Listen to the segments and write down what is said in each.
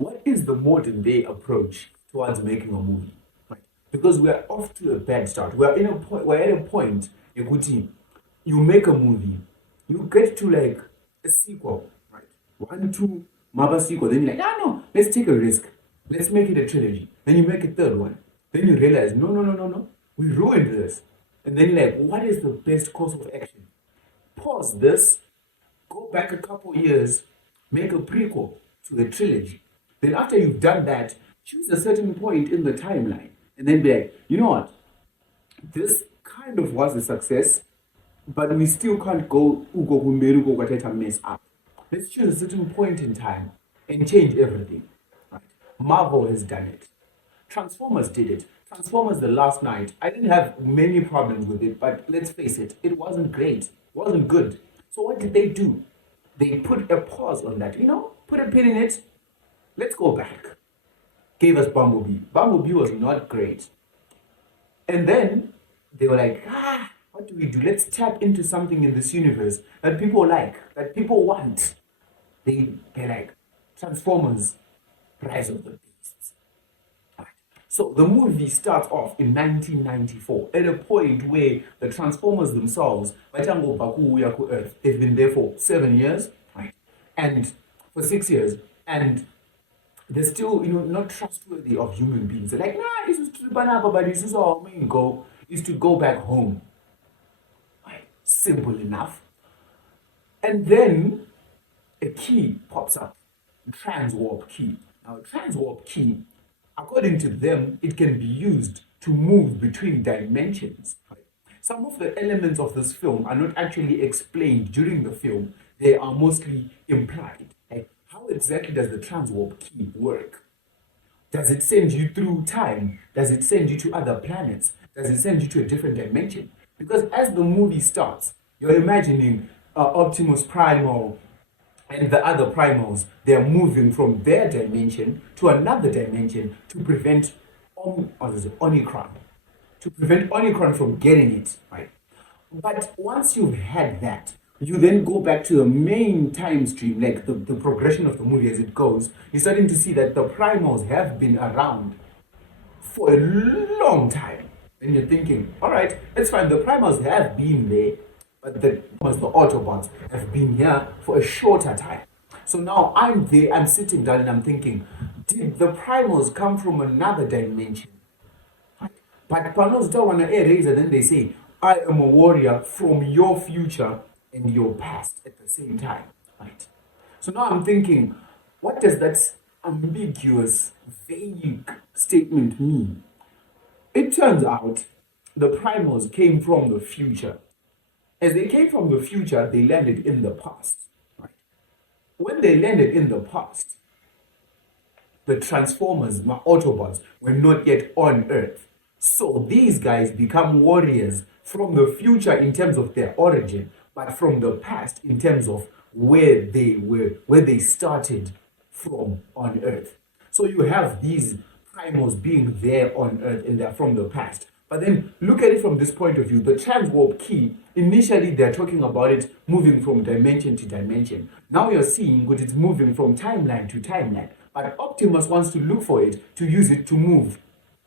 what is the modern day approach towards making a movie? Right? Because we are off to a bad start. We're at a point, Ekuti, you make a movie, you get to like a sequel, right? One, two, Maba sequel, then you're like, ah no, let's take a risk. Let's make it a trilogy. Then you make a third one. Then you realize, no, no, no, no, no. We ruined this. And then you're like, what is the best course of action? Pause this, go back a couple years, make a prequel to the trilogy. Then after you've done that, choose a certain point in the timeline and then be like, you know what? This kind of was a success, but we still can't go ugo kumberuko kwateta mess up. Let's choose a certain point in time and change everything. Right? Marvel has done it. Transformers did it. Transformers The Last Night. I didn't have many problems with it, but let's face it, it wasn't great. It wasn't good. So what did they do? They put a pause on that. Put a pin in it. Let's go back. Gave us Bumblebee. Bumblebee was not great. And then they were like, what do we do? Let's tap into something in this universe that people like, that people want. They're like, Transformers, Rise of the Beasts. Right. So the movie starts off in 1994 at a point where the Transformers themselves, Earth, they've been there for 7 years, right? And for 6 years, and they're still, not trustworthy of human beings. They're like, nah, this is to Banaba, but this is our main goal is to go back home. Right? Simple enough. And then a key pops up, transwarp key. Now, a transwarp key, according to them, it can be used to move between dimensions. Right? Some of the elements of this film are not actually explained during the film. They are mostly implied. Like, how exactly does the transwarp key work? Does it send you through time? Does it send you to other planets? Does it send you to a different dimension? Because as the movie starts, you're imagining Optimus Primal and the other primals, they're moving from their dimension to another dimension to prevent Omicron. To prevent Omicron from getting it, right? But once you've had that, you then go back to the main time stream, like the progression of the movie as it goes. You're starting to see that the primals have been around for a long time. And you're thinking, all right, it's fine. The primals have been there, but the Autobots have been here for a shorter time. So now I'm there, I'm sitting down and I'm thinking, did the primals come from another dimension? But Panos don't want to erase it, and then they say, I am a warrior from your future and your past at the same time. Right? So now I'm thinking, what does that ambiguous, vague statement mean? It turns out the primals came from the future. As they came from the future, they landed in the past. Right? When they landed in the past, the Transformers, the Autobots, were not yet on Earth. So these guys become warriors from the future in terms of their origin, but from the past in terms of where they started from on Earth. So you have these primals being there on Earth and they're from the past. But then look at it from this point of view. The transwarp key, initially they're talking about it moving from dimension to dimension. Now you're seeing that it's moving from timeline to timeline. But Optimus wants to look for it, to use it to move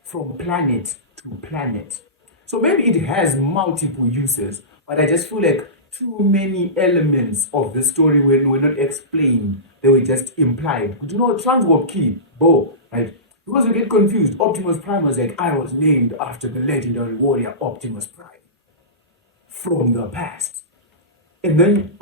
from planet to planet. So maybe it has multiple uses, but I just feel like too many elements of the story were not explained. They were just implied. Transwarp key, right? Because you get confused. Optimus Prime was like, I was named after the legendary warrior Optimus Prime from the past. And then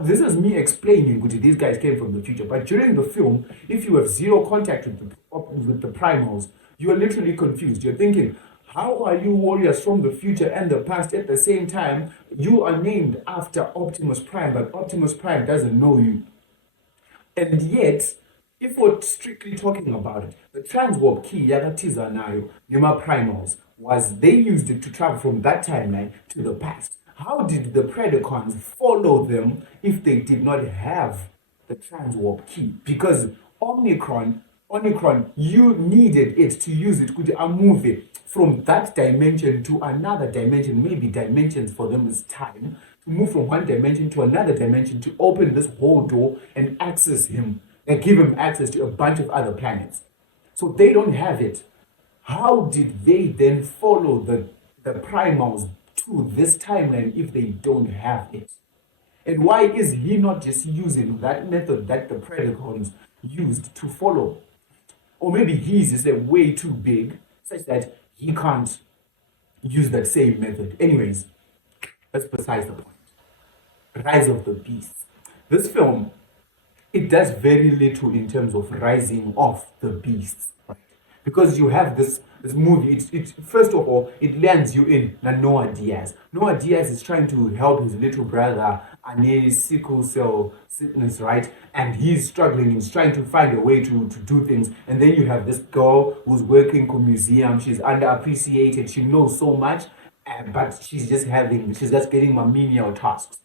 this is me explaining that these guys came from the future. But during the film, if you have zero contact with the primals, you're literally confused. You're thinking, how are you warriors from the future and the past at the same time? You are named after Optimus Prime, but Optimus Prime doesn't know you. And yet, if we're strictly talking about it, the transwarp key yakatiza nayo Nima primals was they used it to travel from that timeline to the past. How did the Predacons follow them if they did not have the transwarp key? Because Omicron, you needed it to use it to move it from that dimension to another dimension. Maybe dimensions for them is time to move from one dimension to another dimension to open this whole door and access him. that give him access to a bunch of other planets. So they don't have it. How did they then follow the primals to this timeline if they don't have it? And why is he not just using that method that the Predacons used to follow? Or maybe he's just way too big such that he can't use that same method. Anyways, that's besides the point. Rise of the Beasts. This film, it does very little in terms of rising of the beasts, right? Because you have this movie. It first of all, it lands you in Noah Diaz. Noah Diaz is trying to help his little brother Ane sickle cell sickness, right? And he's struggling. He's trying to find a way to do things. And then you have this girl who's working in a museum. She's underappreciated. She knows so much, but she's just getting menial tasks.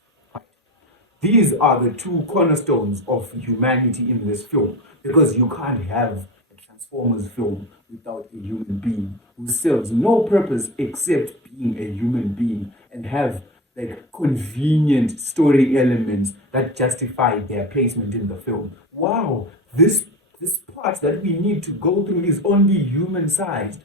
These are the two cornerstones of humanity in this film, because you can't have a Transformers film without a human being who serves no purpose except being a human being and have like convenient story elements that justify their placement in the film. Wow, this part that we need to go through is only human sized.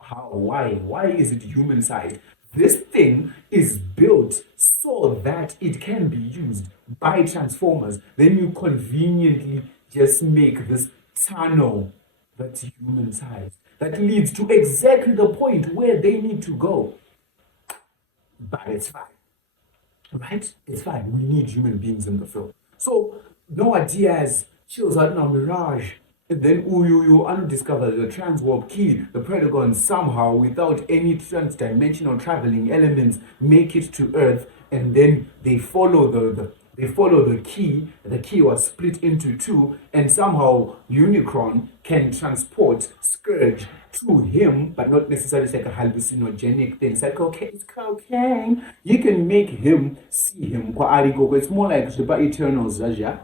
How? Why? Why is it human sized? This thing is built so that it can be used by Transformers. Then you conveniently just make this tunnel that's human sized that leads to exactly the point where they need to go. But it's fine. Right? It's fine. We need human beings in the film. So Noah Diaz chills out in a Mirage. And then you undiscover the transwarp key. The Predacons somehow, without any transdimensional traveling elements, make it to Earth, and then they follow the key. The key was split into two, and somehow Unicron can transport Scourge to him, but not necessarily like a hallucinogenic thing. It's like, okay, it's cocaine. You can make him see him. It's more like the Eternals, Raja.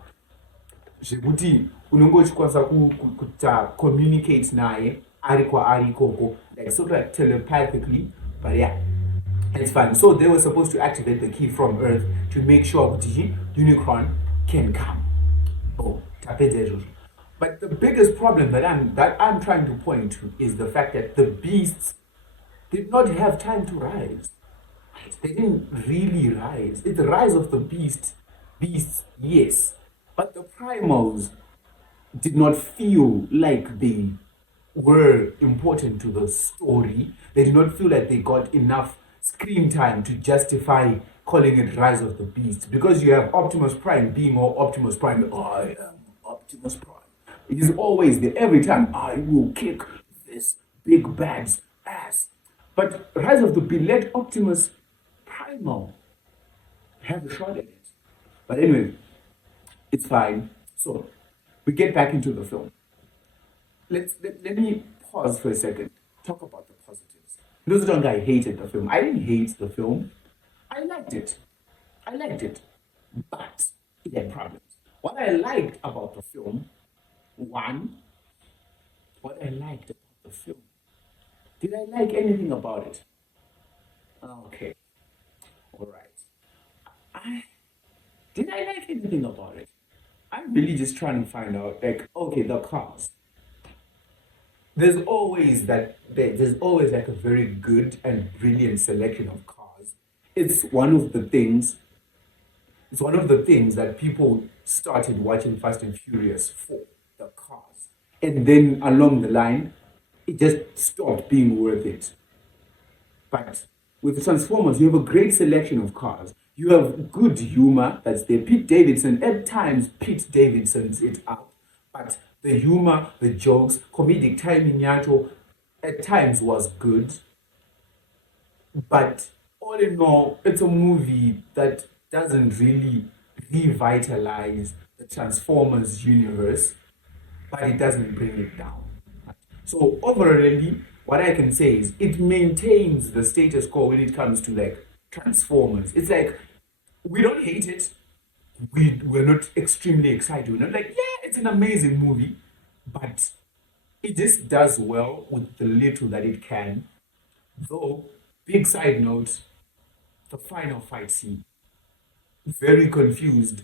Zvekuti unongochikwanisa communicate naye ari kwaari ikoko, like sort of like telepathically, but yeah, it's fine. So they were supposed to activate the key from Earth to make sure that Unicron can come. Oh, but the biggest problem that I'm trying to point to is the fact that the beasts did not have time to rise. They didn't really rise. It's the rise of the beasts, yes. But the primals did not feel like they were important to the story. They did not feel like they got enough screen time to justify calling it Rise of the Beast. Because you have Optimus Prime being all Optimus Prime. I am Optimus Prime. He's always there. Every time, I will kick this big bad's ass. But Rise of the Beast let Optimus Primal have a shot at it. But anyway, it's fine. So we get back into the film. Let me pause for a second. Talk about the positives. Those don't I hated the film. I didn't hate the film. I liked it. But it had problems. What I liked about the film, did I like anything about it? Okay. Alright. Did I like anything about it? I'm really just trying to find out, like, okay, the cars. There's always like a very good and brilliant selection of cars. It's one of the things. It's one of the things that people started watching Fast and Furious for, the cars, and then along the line, it just stopped being worth it. But with Transformers, you have a great selection of cars. You have good humor. That's there. Pete Davidson, at times, Pete Davidson's it up. But the humor, the jokes, comedic timing, yacho, at times was good. But all in all, it's a movie that doesn't really revitalize the Transformers universe, but it doesn't bring it down. So overall, what I can say is it maintains the status quo when it comes to like Transformers. It's like we don't hate it. We're not extremely excited. We're not like, yeah, it's an amazing movie, but it just does well with the little that it can. Though, big side note, the final fight scene. Very confused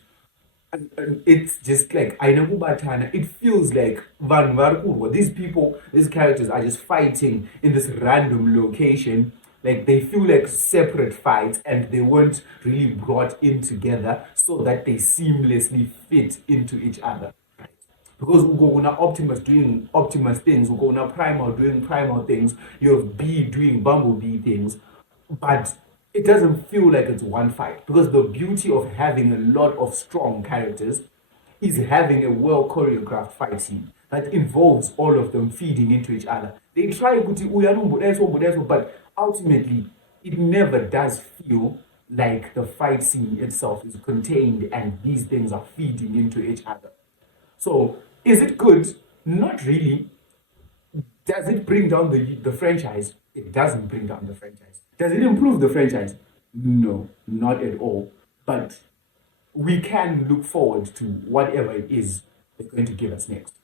and it's just like Ainakubatana. It feels like Van Varkurwa. These people, these characters are just fighting in this random location. Like they feel like separate fights and they weren't really brought in together so that they seamlessly fit into each other. Because we go on Optimus doing Optimus things, we go on Primal doing Primal things, you have B doing Bumblebee things, but it doesn't feel like it's one fight. Because the beauty of having a lot of strong characters is having a well choreographed fight scene that involves all of them feeding into each other. They try to but ultimately it never does feel like the fight scene itself is contained and these things are feeding into each other. So, is it good? Not really. Does it bring down the franchise? It doesn't bring down the franchise. Does it improve the franchise? No, not at all. But we can look forward to whatever it is they're going to give us next.